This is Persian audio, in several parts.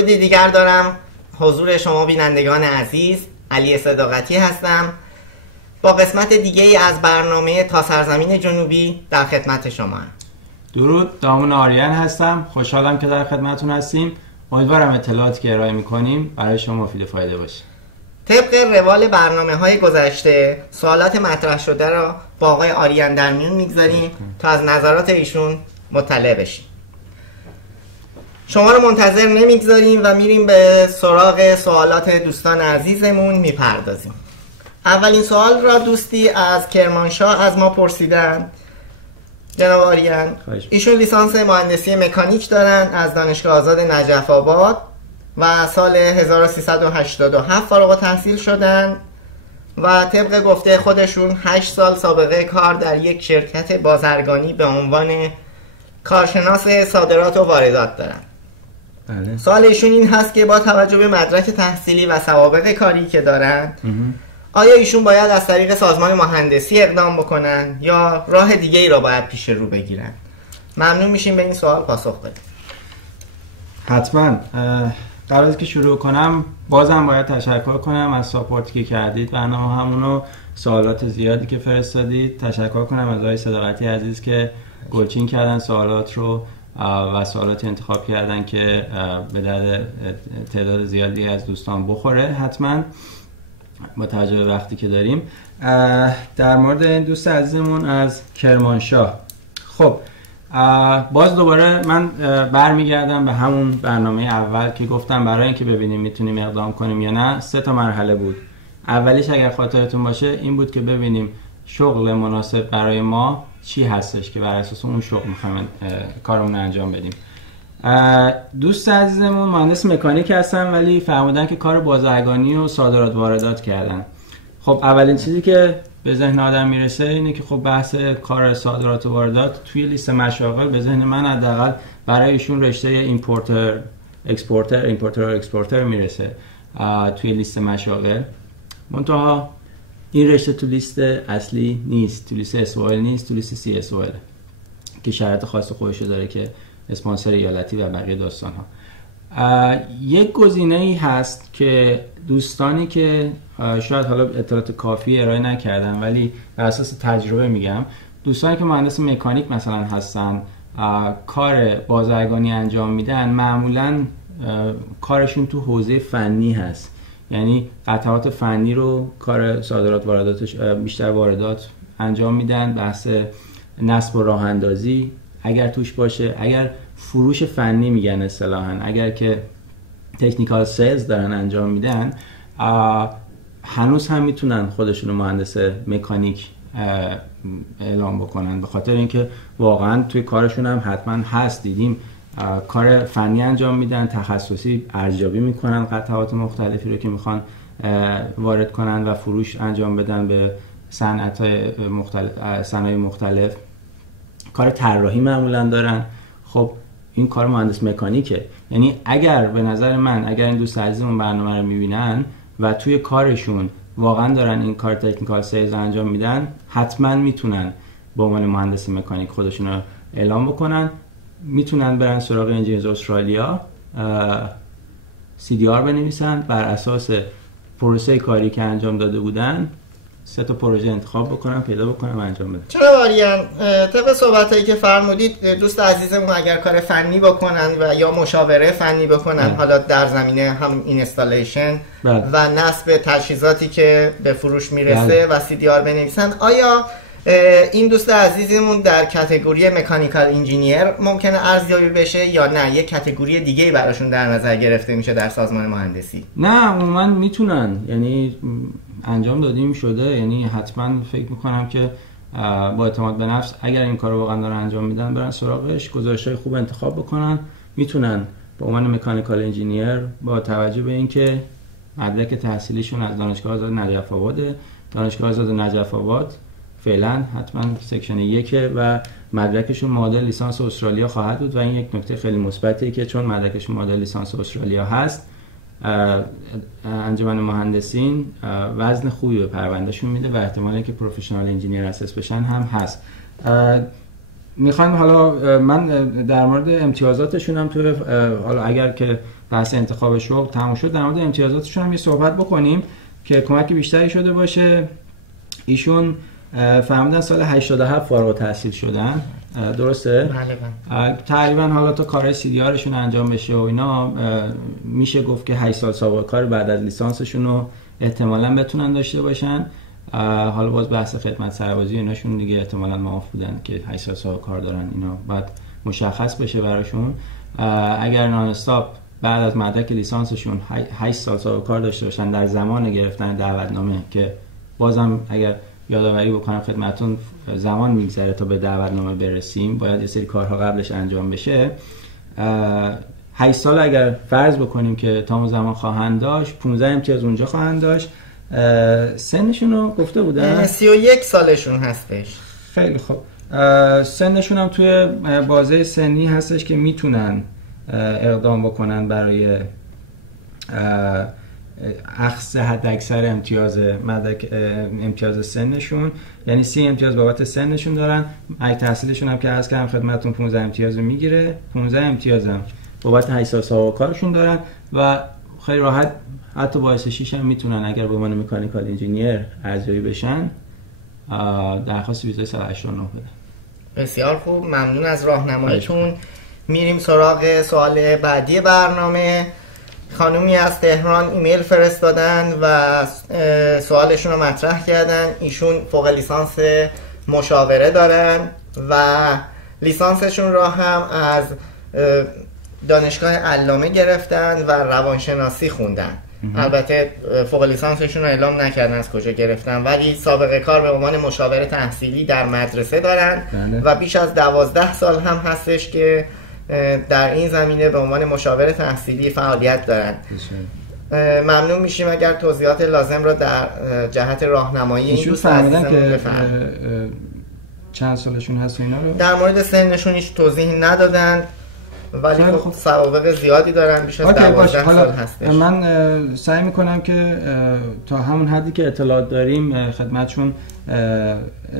درودی دیگر دارم حضور شما بینندگان عزیز. علی صداقتی هستم با قسمت دیگه ای از برنامه تا سرزمین جنوبی در خدمت شما. درود، دامون آریان هستم. خوشحالم که در خدمتون هستیم. امیدوارم اطلاعاتی که ارائه میکنیم برای شما مفید و فایده باشه. طبق روال برنامه‌های گذشته سوالات مطرح شده را با آقای آریان در میون میگذاریم تا از نظرات ایشون مطلع بشیم. شما رو منتظر نمیگذاریم و میریم به سراغ سوالات دوستان عزیزمون میپردازیم. اولین سوال را دوستی از کرمانشاه از ما پرسیدن. جناب آریان، ایشون لیسانس مهندسی مکانیک دارن از دانشگاه آزاد نجف آباد و سال 1387 فارغ التحصیل شدن و طبق گفته خودشون 8 سال سابقه کار در یک شرکت بازرگانی به عنوان کارشناس صادرات و واردات دارن. بله. سوال ایشون این هست که با توجه به مدرک تحصیلی و سوابق کاری که دارن آیا ایشون باید از طریق سازمان مهندسی اقدام بکنن یا راه دیگه ای را باید پیش رو بگیرن؟ ممنون میشیم به این سوال پاسخ بدید. حتما. قبل از که شروع کنم بازم باید تشکر کنم از ساپورتی که کردید برنامه همونو، سوالات زیادی که فرستادید. تشکر کنم از آقای صداقتی عزیز که گلچین کردن سوالات رو و سوالاتی انتخاب کردن که به درد تعداد زیادی از دوستان بخوره. حتما با توجه به وقتی که داریم. در مورد این دوست عزیزمون از کرمانشاه، خب باز دوباره من برمیگردم به همون برنامه اول که گفتم برای اینکه ببینیم میتونیم اقدام کنیم یا نه 3 مرحله بود. اولیش اگر خاطرتون باشه این بود که ببینیم شغل مناسب برای ما چی هستش که بر اساس اون شغل میخوایم کارمون انجام بدیم. دوست عزیزمون مهندس مکانیک هستن ولی فهمیدن که کار بازرگانی و صادرات واردات کردن. خب اولین چیزی که به ذهن آدم میرسه اینه که خب بحث کار صادرات و واردات توی لیست مشاغل به ذهن من حداقل برای ایشون رشته ایمپورتر اکسپورتر میرسه توی لیست مشاغل. منتها این رشته تو لیست اصلی نیست، تو لیست SOL نیست، تو لیست CSOL که شرط خاص خودشو داره که اسپانسر ایالتی و بقیه داستان ها. یک گزینه‌ای هست که دوستانی که شاید حالا اطلاعات کافی ارائه نکردن ولی بر اساس تجربه میگم، دوستانی که مهندس مکانیک مثلا هستن کار بازرگانی انجام میدن معمولاً کارشون تو حوزه فنی هست، یعنی قطعات فنی رو کار صادرات وارداتش بیشتر واردات انجام میدن، بحث نصب و راه اندازی اگر توش باشه، اگر فروش فنی میگن اصطلاحاً، اگر که تکنیکال سیلز دارن انجام میدن هنوز هم میتونن خودشونو مهندس مکانیک اعلام بکنن، به خاطر اینکه واقعا توی کارشون هم حتما هست. دیدیم کار فنی انجام میدن، تخصصی ارزیابی میکنن قطعات مختلفی رو که میخوان وارد کنن و فروش انجام بدن به صنایع مختلف. کار طراحی معمولا دارن. خب این کار مهندس مکانیکه. یعنی اگر به نظر من اگر این دوست عزیزمون برنامه رو میبینن و توی کارشون واقعا دارن این کار تکنیکال سیلز انجام میدن، حتما میتونن به عنوان مهندس مکانیک خودشون رو اعلام بکنن. میتونن برن سراغ انجینیرز استرالیا CDR بنویسن، بر اساس پروسه کاری که انجام داده بودن 3 پروژه انتخاب بکنن، پیدا بکنن و انجام بدن. چرا آریان، طبق صحبتایی که فرمودید دوست عزیزمون اگر کار فنی بکنن و یا مشاوره فنی بکنن حالا در زمینه هم اینستالیشن و نصب تجهیزاتی که به فروش میرسه و CDR بنویسن، آیا این دوست عزیزمون در کاتگوری مکانیکال انجینیر ممکنه ارزیابی بشه یا نه یک کاتگوری دیگه براشون در نظر گرفته میشه در سازمان مهندسی؟ نه عموما میتونن، یعنی انجام دادیم شده، یعنی حتما فکر میکنم که با اعتماد به نفس اگر این کارو واقعا دارن انجام میدن برن سراغش، گزارش‌های خوب انتخاب بکنن، میتونن به عنوان مکانیکال انجینیر با توجه به اینکه مدرک تحصیلیشون از دانشگاه آزاد نجف آباده، دانشگاه آزاد نجف آباد فعلا حتما سکشن 1 و مدرکشون معادل لیسانس استرالیا خواهد بود و این یک نکته خیلی مثبتیه که چون مدرکشون معادل لیسانس استرالیا هست انجمن مهندسین وزن خوبی به پروندهشون میده و احتمالی که پروفشنال انجینیر اساس بشن هم هست. میخوایم حالا من در مورد امتیازاتشون هم تو حالا اگر که بحث انتخاب شغل تموم شد در مورد امتیازاتشون هم یه صحبت بکنیم که کمک بیشتری شده باشه. ایشون فهمیدن سال 87 فارغ التحصیل شدن، درسته؟ بله. تقریبا حالا تا کارهای CDRشون انجام بشه و اینا میشه گفت که 8 سال سابقه کار بعد از لیسانسشون رو احتمالاً بتونن داشته باشن. حالا باز بحث خدمت سربازی ایناشون دیگه احتمالاً معاف بودن که 8 سال سابقه کار دارن، اینا بعد مشخص بشه براشون. اگر نان استاپ بعد از مدرک لیسانسشون 8 سال سابقه کار داشته باشن در زمان گرفتن دعوتنامه، که بازم اگر یادآوری بکنم خدمتتون زمان میگذره تا به دعوتنامه برسیم، باید یه سری کارها قبلش انجام بشه. 8 سال اگر فرض بکنیم که تا اون زمان خواهند داشت، 15 امتیاز اونجا خواهند داشت. سنشون رو گفته بودن 31 سالشون هستش. خیلی خوب. سنشون هم توی بازه سنی هستش که میتونن اقدام بکنن برای اخذ حد اکثر امتیاز سنشون، یعنی 30 امتیاز بابت سنشون دارن. اگه تحصیلشون هم که عرض کردم خدمتتون 15 امتیاز رو میگیره، 15 امتیاز هم بابت 8 سال سابقه کارشون دارن و خیلی راحت حتی با اس6 هم میتونن اگر به عنوان مکانیکال انجینیر ارزیابی بشن درخواست ویزای 189 بدن. بسیار خوب، ممنون از راهنماییتون. میریم سراغ سوال بعدی برنامه. خانومی از تهران ایمیل فرستادن و سوالشون رو مطرح کردن. ایشون فوق لیسانس مشاوره دارن و لیسانسشون را هم از دانشگاه علامه گرفتن و روانشناسی خوندن. البته فوق لیسانسشون رو اعلام نکردن از کجا گرفتن، ولی سابقه کار به عنوان مشاور تحصیلی در مدرسه دارن و بیش از 12 سال هم هستش که در این زمینه به عنوان مشاور تحصیلی فعالیت دارن. ممنون میشیم اگر توضیحات لازم را در جهت راهنمایی این دوست عزیزمون بفرمایید. چند سالشون هست اینا رو؟ در مورد سنشون هیچ توضیحی ندادن، ولی خب سوابق زیادی دارن، بیش از 12 سال هستش. من سعی میکنم که تا همون حدی که اطلاعات داریم خدمتشون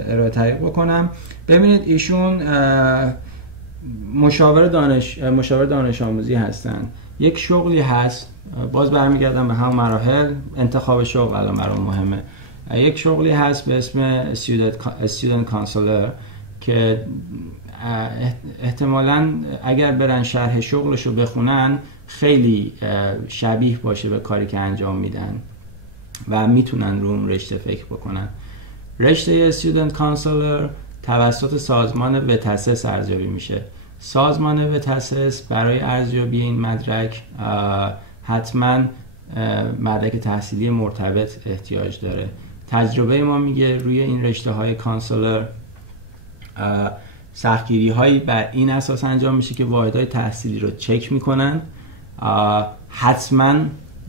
ارائه طریق بکنم. ببینید ایشون مشاور دانش آموزی هستن. یک شغلی هست، باز برمیگردم به همون مراحل، انتخاب شغل الان برام مهمه. یک شغلی هست به اسم student counselor که احتمالاً اگر برن شرح شغلشو بخونن خیلی شبیه باشه به کاری که انجام میدن و میتونن رو اون رشته فکر بکنن. رشته student counselor توسط سازمان وتاسس ارزیابی میشه. سازمان وتاسس برای ارزیابی این مدرک حتما مدرک تحصیلی مرتبط احتیاج داره. تجربه ما میگه روی این رشته های کانسلر سختگیری هایی بر این اساس انجام میشه که واحدهای تحصیلی رو چک میکنن، حتما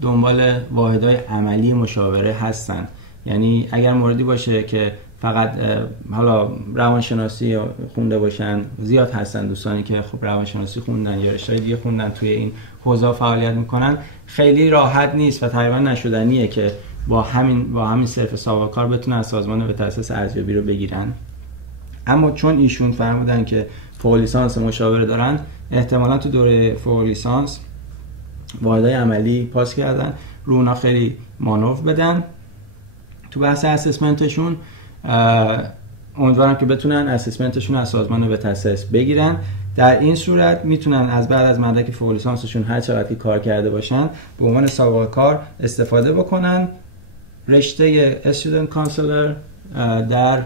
دنبال واحدهای عملی مشاوره هستن. یعنی اگر موردی باشه که فقط حالا روانشناسی خونده باشن، زیاد هستن دوستانی که خب روانشناسی خوندن یا رشته دیگه خوندن توی این حوزه فعالیت میکنن، خیلی راحت نیست و تقریبا نشدنیه که با همین صرف سابقه کار بتونن از سازمان وتاسس ارزیابی رو بگیرن. اما چون ایشون فرمودن که فوق لیسانس مشاوره دارن، احتمالاً تو دوره فوق لیسانس واحدهای عملی پاس کردن، رو اونا خیلی مانور بدن تو بحث اسسمنتشون. امیدوارم که بتونن اسسمنتشون از سازمان وتاسس بگیرن. در این صورت میتونن از بعد از مدرک فوق لیسانسشون هر چقدر که کار کرده باشن به عنوان سابقه کار استفاده بکنن. رشته Student Counselor در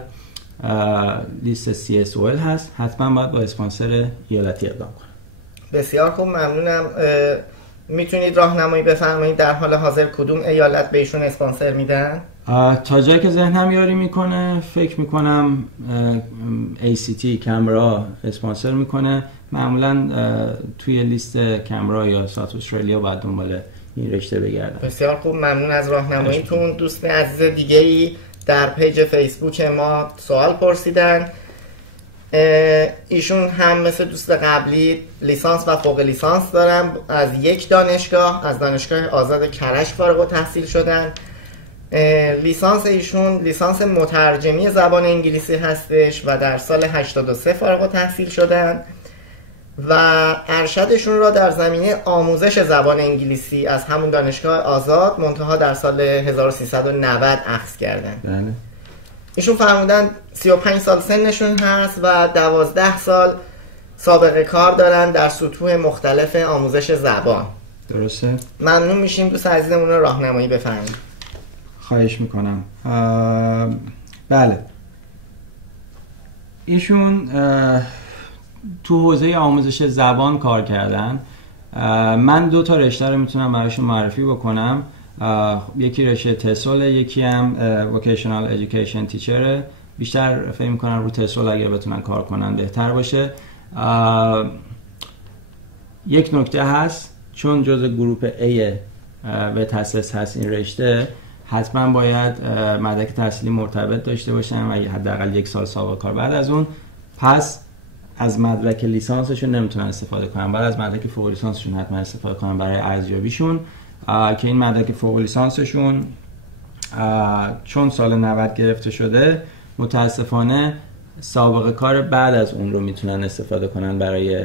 لیست CSOL هست، حتما باید با اسپانسر ایالتی اقدام کنن. بسیار خوب، ممنونم. میتونید راهنمایی بفرمایید در حال حاضر کدوم ایالت به ایشون اسپانسر میدن؟ تا جایی که ذهنم یاری میکنه فکر میکنم ACT کمرا اسپانسر میکنه. معمولا توی لیست کمرا یا ساوت استرالیا باید دنبال این رشته بگردن. بسیار خوب، ممنون از راهنماییتون. دوست عزیز دیگه‌ای در پیج فیسبوک ما سوال پرسیدن. ایشون هم مثل دوست قبلی لیسانس و فوق لیسانس دارن، از یک دانشگاه، از دانشگاه آزاد کرج فارغ التحصیل شدن لیسانس ایشون لیسانس مترجمی زبان انگلیسی هستش و در سال 83 فارغ التحصیل شدن و ارشدشون را در زمینه آموزش زبان انگلیسی از همون دانشگاه آزاد منتها در سال 1390 اخذ کردن. بله. ایشون فرمودن 35 سال سنشون هست و 12 سال سابقه کار دارن در سطوح مختلف آموزش زبان. درسته؟ ممنون میشیم دوست عزیزمون رو راهنمایی بفرمایید. خواهش میکنم. بله، ایشون تو حوزه آموزش زبان کار کردن. من 2 تا رشته رو میتونم براشون معرفی بکنم. یکی رشته تسول، یکی هم Vocational Education Teacher. بیشتر فکر میکنم رو تسول اگر بتونن کار کنن بهتر باشه. یک نکته هست، چون جزء گروپ A و تاسیس هست این رشته، حتما باید مدرک تحصیلی مرتبط داشته باشن و حداقل 1 سال سابقه کار. بعد از اون پس از مدرک لیسانسشون نمیتونن استفاده کنن، بعد از مدرک فوق لیسانسشون حتما استفاده کنن برای ارزیابیشون، که این مدرک فوق لیسانسشون چون سال 90 گرفته شده متاسفانه سابقه کار بعد از اون رو میتونن استفاده کنن برای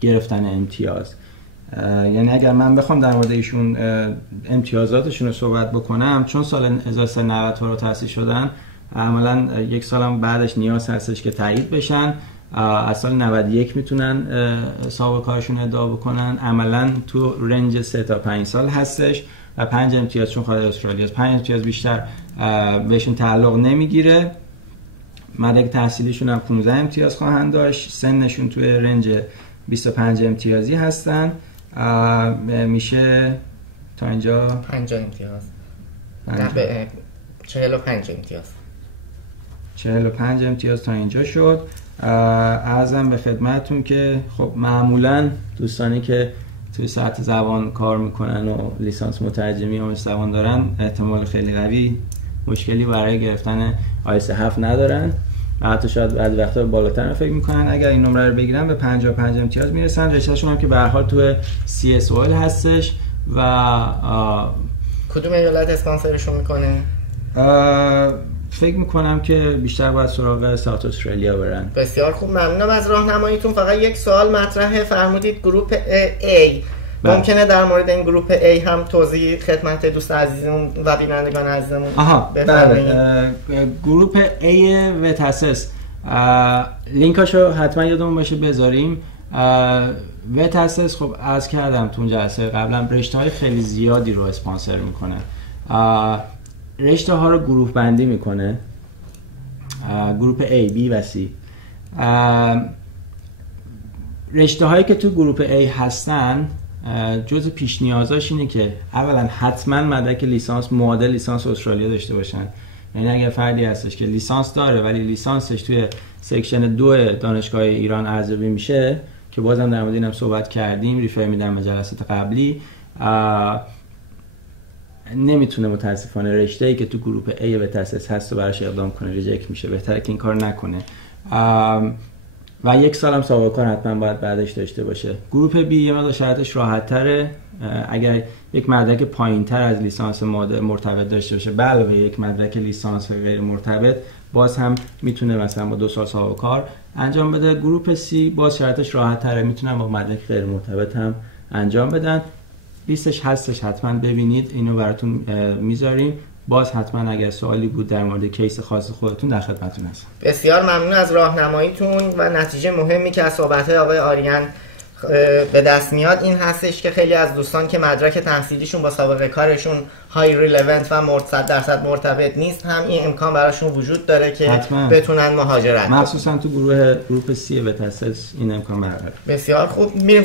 گرفتن امتیاز. یعنی اگر من بخوام در مورد ایشون امتیازاتشون رو صحبت بکنم، چون سال 1390 رو تأسیس شدن، عملا 1 سالم بعدش نیاز هستش که تایید بشن. از سال 91 میتونن سابقه کارشون ادعا بکنن. عملا تو رنج 3 تا 5 سال هستش و 5 امتیاز چون خارج استرالیا است، 5 امتیاز بیشتر بهشون تعلق نمیگیره. مدرک تحصیلیشون هم 15 امتیاز خواهند داشت. سنشون توی رنج 25 امتیازی هستن. میشه تا اینجا 50 امتیاز. نه 45 امتیاز. 45 امتیاز تا اینجا شد. عرضم به خدمتتون که خب معمولا دوستانی که توی سطح زبان کار میکنن و لیسانس مترجمی آموزش زبان دارن احتمال خیلی قوی مشکلی برای گرفتن آیلتس 7 ندارن و حتی شاید بعد وقتا بالاتر فکر میکنن. اگر این نمره رو بگیرن به 55 امتیاز میرسن. رشتهشون هم که به هر حال تو CSOL هستش و کدوم ایالت اسپانسرشون میکنه؟ فکر میکنم که بیشتر باید سراغ ساوت استرالیا برن. بسیار خوب، ممنونم از راهنماییتون. فقط یک سوال مطرحه. فرمودید گروپ A. ممکنه در مورد این گروپ A هم توضیح خدمت دوست عزیزمون و بینندگان عزیزمون بفرمایید؟ گروپ A و تاسیس لینکاشو حتما یادمون باشه بذاریم. و تاسیس خب عرض کردم تو جلسه قبلا رشته‌های خیلی زیادی رو اسپانسر میکنه. رشته ها رو گروه بندی میکنه، گروپ A، B و C. رشته هایی که تو گروپ A هستن جز پیش نیازاش اینه که اولا حتما مدرک لیسانس معادل لیسانس استرالیا داشته باشن. یعنی اگر فردی هستش که لیسانس داره ولی لیسانسش توی سکشن 2 دانشگاه ایران ارزیابی میشه، که بازم در مورد اینم صحبت کردیم، ریفر میدم به جلسات قبلی، نمیتونه متاسفانه رشته‌ای که تو گروپ A به تاسیس هست و براش اقدام کنه، ریجکت میشه. بهتره که این کار نکنه و 1 سال هم سابقه کار حتما باید بعدش داشته باشه. گروپ B یه مقدار شرطش راحت تره. اگر یک مدرک پایین‌تر از لیسانس مرتبط داشته باشه به علاوه یک مدرک لیسانس غیر مرتبط، باز هم میتونه مثلا با 2 سال سابقه کار انجام بده. گروپ C باز شرطش راحت تره، میتونن با مدرک غیر مرتبط هم انجام بدن. لیستش هستش، حتما ببینید، اینو براتون میذاریم. باز حتما اگر سوالی بود در مورد کیس خاص خودتون در خدمتتون هستم. بسیار ممنون از راهنماییتون و نتیجه مهمی که از صحبت‌های آقای آریان به دست میاد این هستش که خیلی از دوستان که مدرک تحصیلیشون با سابقه کارشون های ریلیونت و 100% مرتبط نیست، هم این امکان براشون وجود داره که حتما بتونن مهاجرت کنن. مخصوصا تو گروپ C و تاسیس این امکان برقراره. بسیار خوب، میریم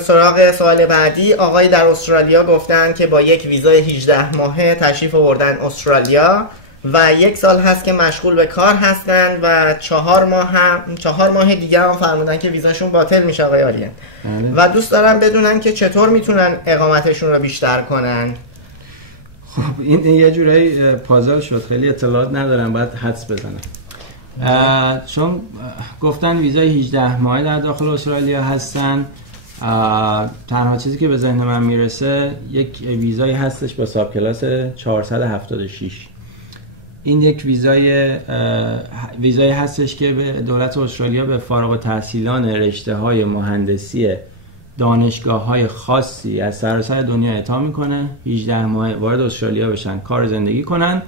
سراغ سوال بعدی. آقای در استرالیا گفتن که با یک ویزای 18 ماهه تشریف آوردن استرالیا و 1 سال هست که مشغول به کار هستن و 4 ماه دیگه هم فرمودن که ویزاشون باطل میشه آقای آریان. و دوست دارن بدونن که چطور میتونن اقامتشون رو بیشتر کنن. خب این یه جورایی پازل شد، خیلی اطلاعات ندارم، باید حدس بزنم. چون گفتن ویزای 18 ماهه در داخل استرالیا هستن تنها چیزی که به ذهن من میرسه یک ویزایی هستش با ساب کلاس 476. این یک ویزایی هستش که به دولت استرالیا به فارغ التحصیلان رشته‌های مهندسی دانشگاه‌های خاصی از سراسر دنیا اعطا میکنه. 18 ماه وارد استرالیا بشن، کار زندگی کنن،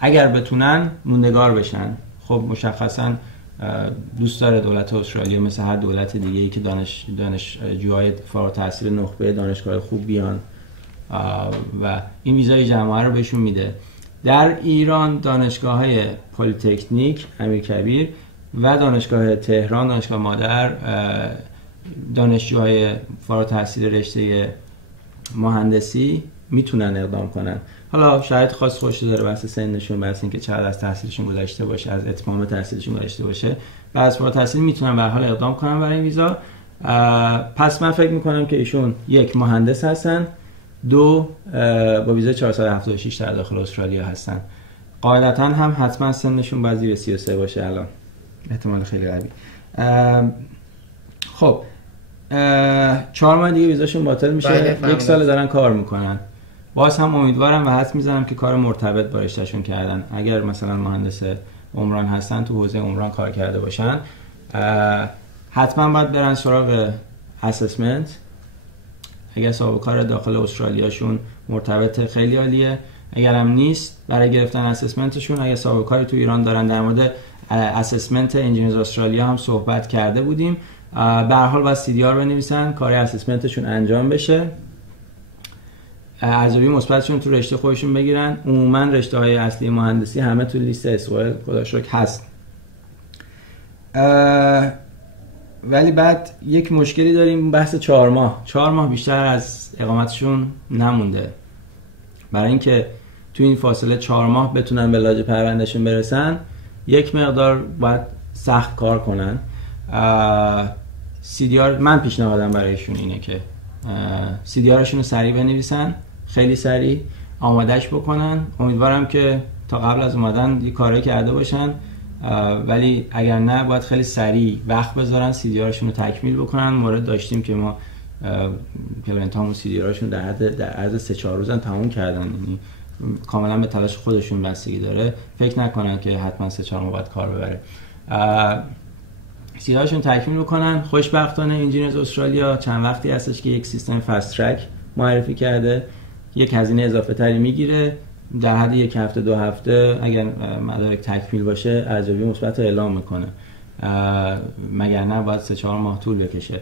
اگر بتونن موندگار بشن. خب مشخصاً دوست داره دولت استرالیا مثل هر دولت دیگه‌ای که دانشجوهای فارغ التحصیل نخبه دانشگاه خوب بیان و این ویزای جماعه رو بهشون میده. در ایران دانشگاه‌های پلی‌تکنیک امیرکبیر و دانشگاه تهران، دانشگاه مادر، دانشجوهای فارغ التحصیل رشته مهندسی میتونن اقدام کنن. حالا شرایط خاص خودش داره، بحث سنشون، بحث اینکه چقدر از تحصیلشون گذشته باشه، از اتمام تحصیلشون گذشته باشه، و از فارغ التحصیل میتونن به هر حال اقدام کنن برای این ویزا. پس من فکر میکنم که ایشون یک مهندس هستن، دو با ویزای 476 در داخل استرالیا هستن. قاعدتا هم حتما سنشون باید زیر 33 باشه الان، احتمال خیلی قوی. خب 4 ماه دیگه ویزاشون باطل میشه، 1 سال دارن کار میکنن. باز هم امیدوارم و حدس میزنم که کار مرتبط با رشتهشون کردن. اگر مثلا مهندس عمران هستن، تو حوزه عمران کار کرده باشن، حتما باید برن سراغ اسسمنت. اگر سابقه کار داخل استرالیاشون مرتبط خیلی عالیه، اگر هم نیست برای گرفتن اسسمنتشون، اگر سابقه کاری تو ایران دارن، در مورد اسسمنت انجینیرز استرالیا هم صحبت کرده بودیم. به هر حال باید CDR بنویسن، کار اسسمنتشون انجام بشه، ارزیابی مثبتشون تو رشته خودشون بگیرن. عموما رشته‌های اصلی مهندسی همه تو لیست SOL خدا شکر هست. ولی بعد یک مشکلی داریم، بحث 4 ماه. 4 ماه بیشتر از اقامتشون نمونده. برای اینکه تو این فاصله 4 ماه بتونن به لاج پروندهشون برسن، یک مقدار باید سخت کار کنن. CDR من پیشنهادم برایشون اینه که CDRشون رو سریع بنویسن، خیلی سریع آمادهش بکنن. امیدوارم که تا قبل از اومدن یه کاری کرده باشن، ولی اگر نه باید خیلی سریع وقت بذارن CDRشون رو تکمیل بکنن. مورد داشتیم که ما کلاینت هامون CDRشون در عرض 3-4 روز تموم کردن، یعنی کاملا به تلاش خودشون بستگی داره. فکر نکنن که حتما 3-4 ماه باید کار ببره. CDRشون تکمیل بکنن. خوشبختانه انجینیرز استرالیا چند وقتی هستش که یک سیستم فست ترک معرفی کرده، یک هزینه اضافه تری میگیره، در حد 1 هفته 2 هفته اگر مدارک تکمیل باشه ارزیابی مثبت رو اعلام میکنه، مگر نه باید 3-4 ماه طول بکشه.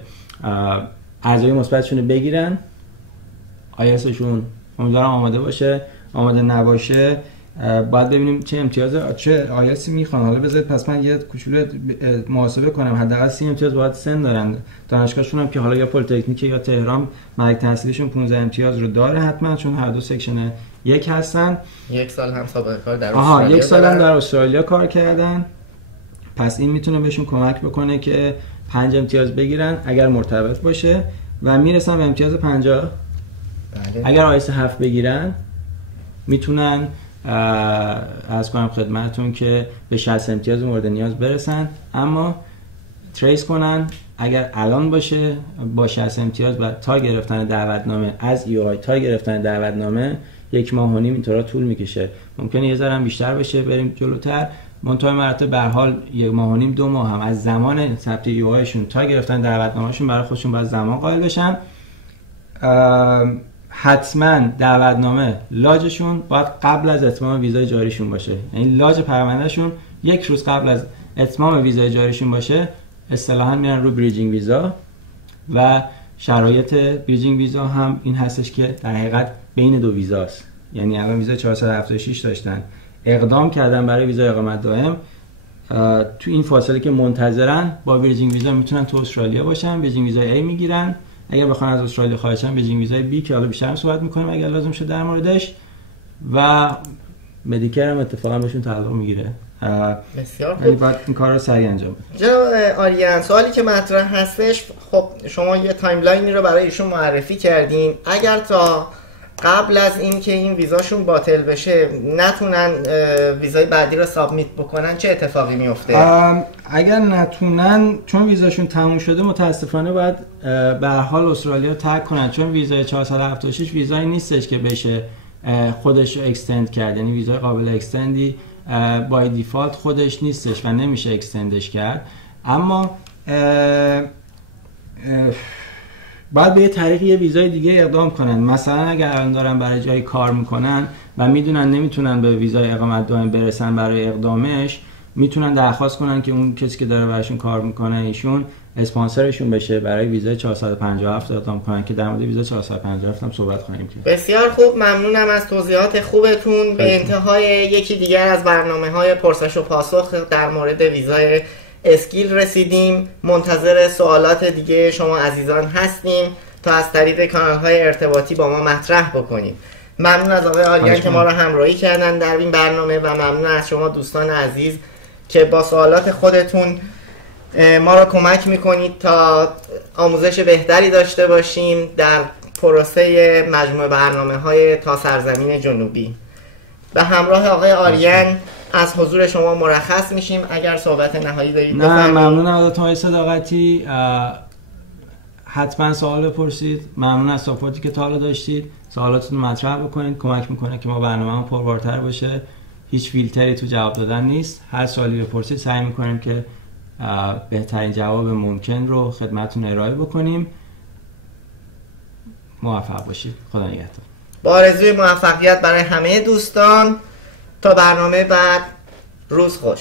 ارزیابی مثبتشون رو بگیرن، IELTSشون امیدوارم آماده باشه. آماده نباشه باید ببینیم چه امتیاز چه IELTS میخوان. حالا بذارید پس من یه کوچولو محاسبه کنم. حداقل 30 امتیاز باید سن دارن. دانشگاهشون هم که حالا یا پلی‌تکنیک یا تهران مدرک تحصیلیشون 15 امتیاز رو داره حتما، چون هر دو سکشن 1 هستن. 1 سال هم سابقه کار در استرالیا 1 سال هم در استرالیا کار کردن. پس این میتونه بهشون کمک بکنه که 5 امتیاز بگیرن اگر مرتبط باشه و میرسن به امتیاز 50. بله. اگر IELTS 7 بگیرن میتونن از کنم خدمتون که به 60 امتیاز مورد نیاز برسن. اما تریس کنن اگر الان باشه با 60 امتیاز و تا گرفتن دعوتنامه از EOI تا گرفتن دعوتنامه 1.5 ماه اینطورا طول میکشه. ممکنه یه ذره بیشتر بشه بریم جلوتر. منتهای مراتب به هر حال 1.5 ماه 2 ماه هم از زمان ثبت EOIشون تا گرفتن دعوتنامه‌شون برای خودشون باید زمان قائل بشن. حتما دعوتنامه لاجشون باید قبل از اتمام ویزای جاریشون باشه، یعنی لاج پروندهشون 1 روز قبل از اتمام ویزای جاریشون باشه. اصطلاحاً میرن رو بریجینگ ویزا و شرایط بریجینگ ویزا هم این هستش که در حقیقت بین 2 ویزاست. یعنی الان ویزای 476 داشتن، اقدام کردن برای ویزای اقامت دائم، تو این فاصله که منتظرن با بریجینگ ویزا میتونن تو استرالیا باشن، بریجینگ ویزای A میگیرن. اگر بخوان از استرالیا خارج شن بریجینگ ویزای B که حالا بیشتر صحبت میکنیم اگر لازم شد در موردش، و مدیکر هم اتفاقا بهشون تعلق میگیره. بسیار خوب. بعد این کار رو سریع انجام بده. جناب آریان، سوالی که مطرح هستش، خب شما یه تایملاینی رو برای ایشون معرفی کردین. اگر تا قبل از اینکه این ویزاشون باطل بشه نتونن ویزای بعدی رو سابمیت بکنن، چه اتفاقی میفته؟ اگر نتونن، چون ویزاشون تموم شده، متاسفانه باید به هر حال استرالیا ترک کنن، چون ویزای 476 ویزایی نیستش که بشه خودش رو اکستند کرد. یعنی ویزای قابل اکستندی بای دیفالت خودش نیستش و نمیشه اکستندش کرد. اما باید به یه طریق یه ویزای دیگه اقدام کنن. مثلا اگر الان دارن برای جایی کار میکنن و میدونن نمیتونن به ویزای اقامت دائم برسن، برای اقدامش میتونن درخواست کنن که اون کسی که داره براشون کار میکنه ایشون اسپانسرشون بشه، برای ویزای 457 اقدام کنن، که در مورد ویزای 457 هم صحبت کنیم. بسیار خوب، ممنونم از توضیحات خوبتون. به انتهای یکی دیگر از برنامه‌های پرسش و پاسخ در مورد ویزای اسکیل رسیدیم. منتظر سوالات دیگه شما عزیزان هستیم تا از طریق کانال‌های ارتباطی با ما مطرح بکنیم. ممنون از آقای آریان که ما را همراهی کردن در این برنامه و ممنون از شما دوستان عزیز که با سوالات خودتون ما را کمک میکنید تا آموزش بهتری داشته باشیم در پروسه مجموعه برنامه‌های تا سرزمین جنوبی. به همراه آقای آریان از حضور شما مرخص میشیم. اگر صحبت نهایی دارید نه، ممنونم ازتون آقای صداقتی. حتما سوال بپرسید. ممنون از ساپورتی که تا حالا داشتید. سوالاتتون مطرح بکنید، کمک میکنه که ما برنامه‌مون پربارتر باشه. هیچ فیلتری تو جواب دادن نیست. هر سوالی بپرسید سعی میکنیم که بهترین جواب ممکن رو خدمتتون ارائه بکنیم. موفق باشید. خدا نگهدار. با آرزوی موفقیت برای همه دوستان. تا برنامه بعد، روز خوش.